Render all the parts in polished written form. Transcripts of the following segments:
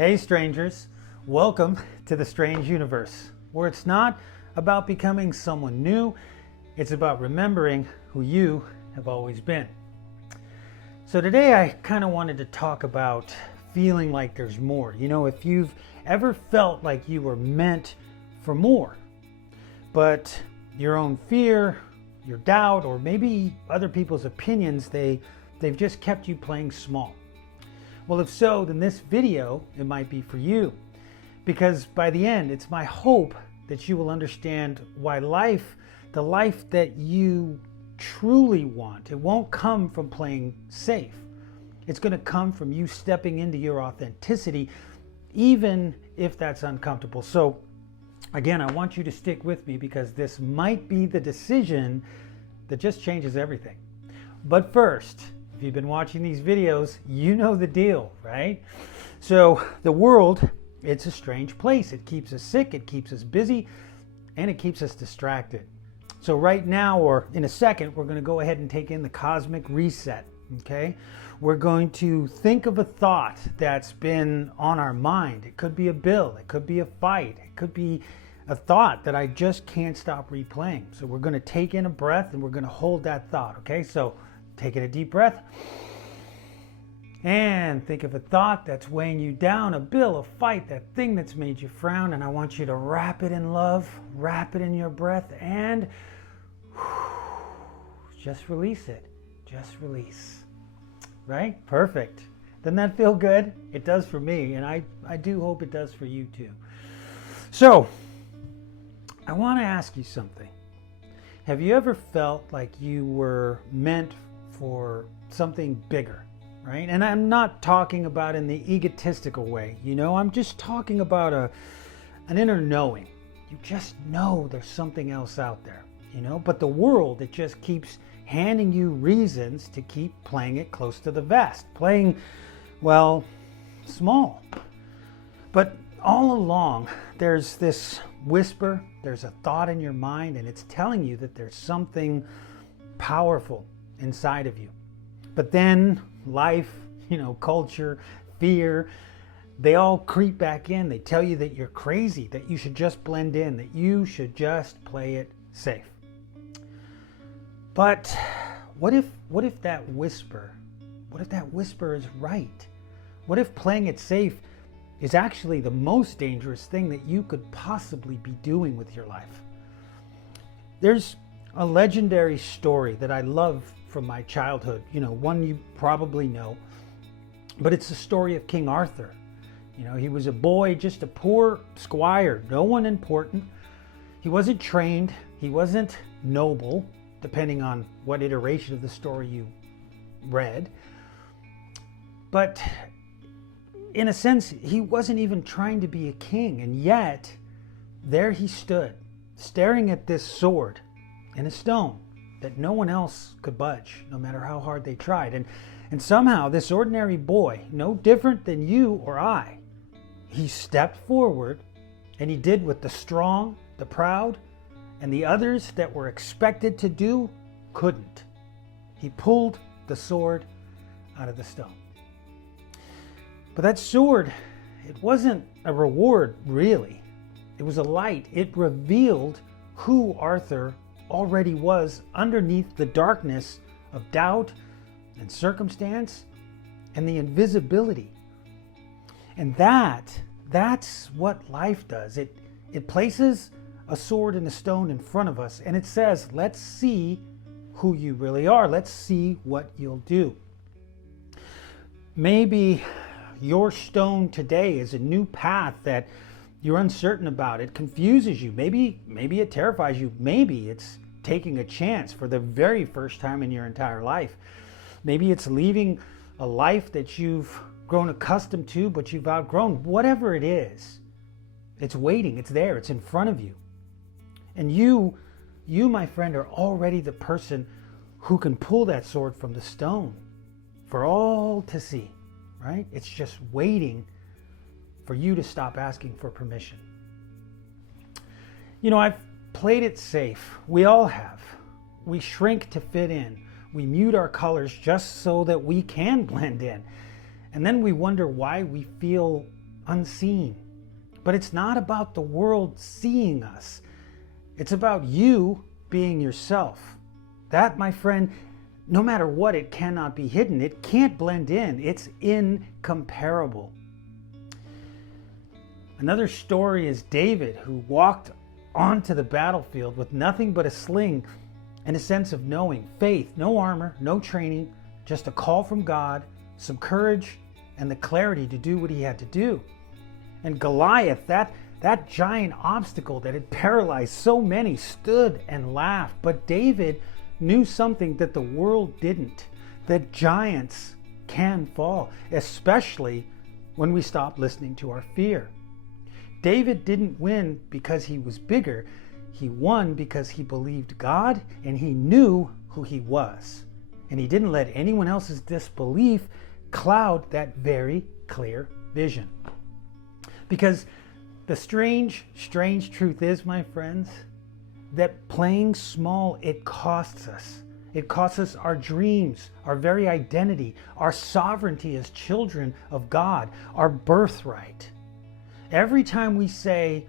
Hey strangers, welcome to the strange universe, where it's not about becoming someone new, it's about remembering who you have always been. So today I kind of wanted to talk about feeling like there's more. You know, if you've ever felt like you were meant for more, but your own fear, your doubt, or maybe other people's opinions, they've just kept you playing small. Well, if so, then this video, it might be for you. Because by the end, it's my hope that you will understand why the life that you truly want, it won't come from playing safe. It's going to come from you stepping into your authenticity, even if that's uncomfortable. So again, I want you to stick with me because this might be the decision that just changes everything. But first, if you've been watching these videos, you know the deal, right? So the world, it's a strange place. It keeps us sick, it keeps us busy, and it keeps us distracted. So right now, or in a second, we're going to go ahead and take in the cosmic reset, okay? We're going to think of a thought that's been on our mind. It could be a bill, it could be a fight, it could be a thought that I just can't stop replaying. So we're going to take in a breath and we're going to hold that thought, okay? So taking a deep breath and think of a thought that's weighing you down, a bill, a fight, that thing that's made you frown, and I want you to wrap it in love, wrap it in your breath, and just release it. Just release. Right? Perfect. Doesn't that feel good? It does for me, and I do hope it does for you too. So, I want to ask you something. Have you ever felt like you were meant for something bigger, right? And I'm not talking about in the egotistical way, you know, I'm just talking about an inner knowing. You just know there's something else out there, you know, but the world, it just keeps handing you reasons to keep playing it close to the vest, playing, well, small. But all along, there's this whisper, there's a thought in your mind, and it's telling you that there's something powerful inside of you. But then life, you know, culture, fear, they all creep back in. They tell you that you're crazy, that you should just blend in, that you should just play it safe. But what if that whisper is right? What if playing it safe is actually the most dangerous thing that you could possibly be doing with your life? There's a legendary story that I love from my childhood, you know, one you probably know, but it's the story of King Arthur. You know, he was a boy, just a poor squire, no one important. He wasn't trained, he wasn't noble, depending on what iteration of the story you read. But in a sense, he wasn't even trying to be a king, and yet there he stood, staring at this sword and a stone that no one else could budge, no matter how hard they tried. And somehow this ordinary boy, no different than you or I, he stepped forward and he did what the strong, the proud, and the others that were expected to do couldn't. He pulled the sword out of the stone. But that sword, it wasn't a reward, really. It was a light. It revealed who Arthur already was underneath the darkness of doubt and circumstance and the invisibility. And that's what life does. It places a sword and a stone in front of us, and it says, let's see who you really are. Let's see what you'll do. Maybe your stone today is a new path that you're uncertain about. It confuses you. Maybe it terrifies you. Maybe it's taking a chance for the very first time in your entire life. Maybe it's leaving a life that you've grown accustomed to, but you've outgrown. Whatever it is, it's waiting. It's there. It's in front of you. And you, my friend, are already the person who can pull that sword from the stone for all to see, right? It's just waiting for you to stop asking for permission. You know, I've played it safe. We all have. We shrink to fit in. We mute our colors just so that we can blend in. And then we wonder why we feel unseen. But it's not about the world seeing us. It's about you being yourself. That, my friend, no matter what, it cannot be hidden. It can't blend in. It's incomparable. Another story is David, who walked onto the battlefield with nothing but a sling and a sense of knowing, faith, no armor, no training, just a call from God, some courage, and the clarity to do what he had to do. And Goliath, that giant obstacle that had paralyzed so many, stood and laughed. But David knew something that the world didn't, that giants can fall, especially when we stop listening to our fear. David didn't win because he was bigger. He won because he believed God and he knew who he was. And he didn't let anyone else's disbelief cloud that very clear vision. Because the strange truth is, my friends, that playing small, it costs us. It costs us our dreams, our very identity, our sovereignty as children of God, our birthright. Every time we say,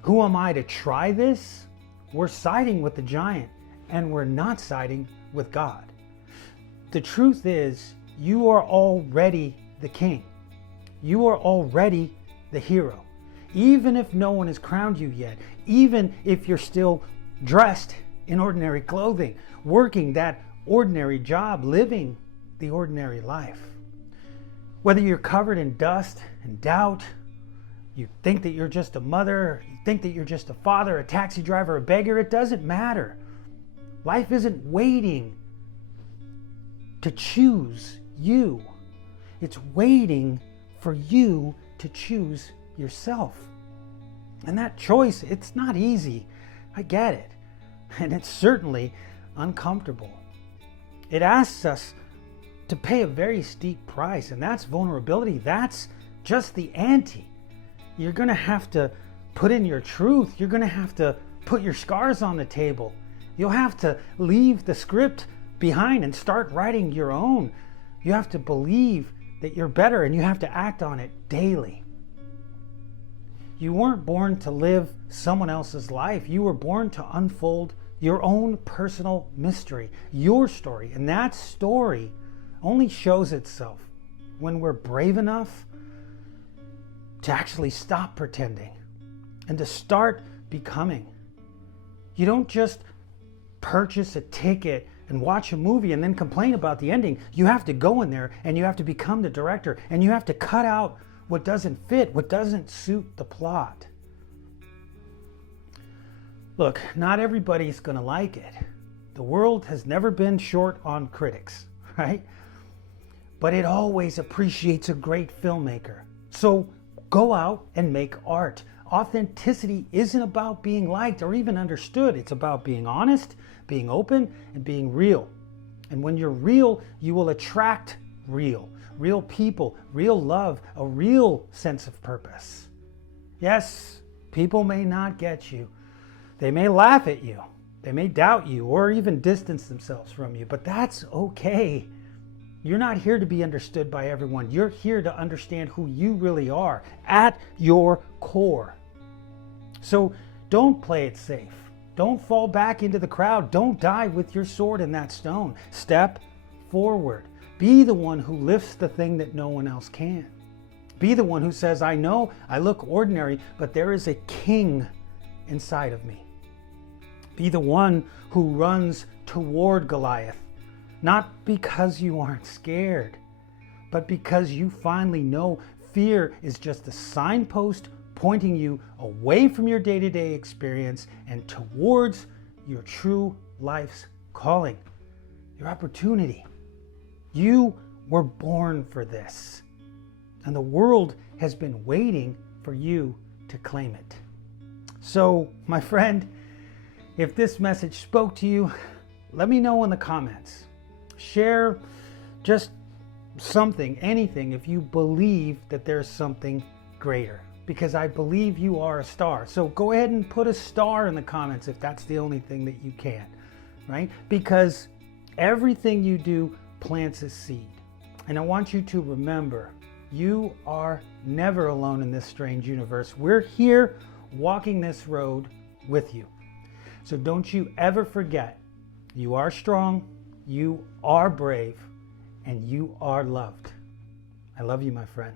"Who am I to try this?" we're siding with the giant and we're not siding with God. The truth is, you are already the king. You are already the hero. Even if no one has crowned you yet, even if you're still dressed in ordinary clothing, working that ordinary job, living the ordinary life. Whether you're covered in dust and doubt, you think that you're just a mother, you think that you're just a father, a taxi driver, a beggar, it doesn't matter. Life isn't waiting to choose you. It's waiting for you to choose yourself. And that choice, it's not easy. I get it. And it's certainly uncomfortable. It asks us to pay a very steep price, and that's vulnerability. That's just the ante. You're going to have to put in your truth. You're going to have to put your scars on the table. You'll have to leave the script behind and start writing your own. You have to believe that you're better, and you have to act on it daily. You weren't born to live someone else's life. You were born to unfold your own personal mystery, your story. And that story only shows itself when we're brave enough to actually stop pretending and to start becoming. You don't just purchase a ticket and watch a movie and then complain about the ending. You have to go in there and you have to become the director, and you have to cut out what doesn't fit, what doesn't suit the plot. Look, not everybody's going to like it. The world has never been short on critics, right? But it always appreciates a great filmmaker. So go out and make art. Authenticity isn't about being liked or even understood. It's about being honest, being open, and being real. And when you're real, you will attract real people, real love, a real sense of purpose. Yes, people may not get you. They may laugh at you. They may doubt you or even distance themselves from you, but that's okay. You're not here to be understood by everyone. You're here to understand who you really are at your core. So don't play it safe. Don't fall back into the crowd. Don't die with your sword in that stone. Step forward. Be the one who lifts the thing that no one else can. Be the one who says, I know I look ordinary, but there is a king inside of me. Be the one who runs toward Goliath, not because you aren't scared, but because you finally know fear is just a signpost pointing you away from your day-to-day experience and towards your true life's calling, your opportunity. You were born for this, and the world has been waiting for you to claim it. So, my friend, if this message spoke to you, let me know in the comments. Share just something, anything, if you believe that there's something greater, because I believe you are a star. So go ahead and put a star in the comments if that's the only thing that you can, right? Because everything you do plants a seed. And I want you to remember You are never alone in this strange universe. We're here walking this road with you. So don't you ever forget, you are strong, you are brave, and you are loved. I love you, my friend.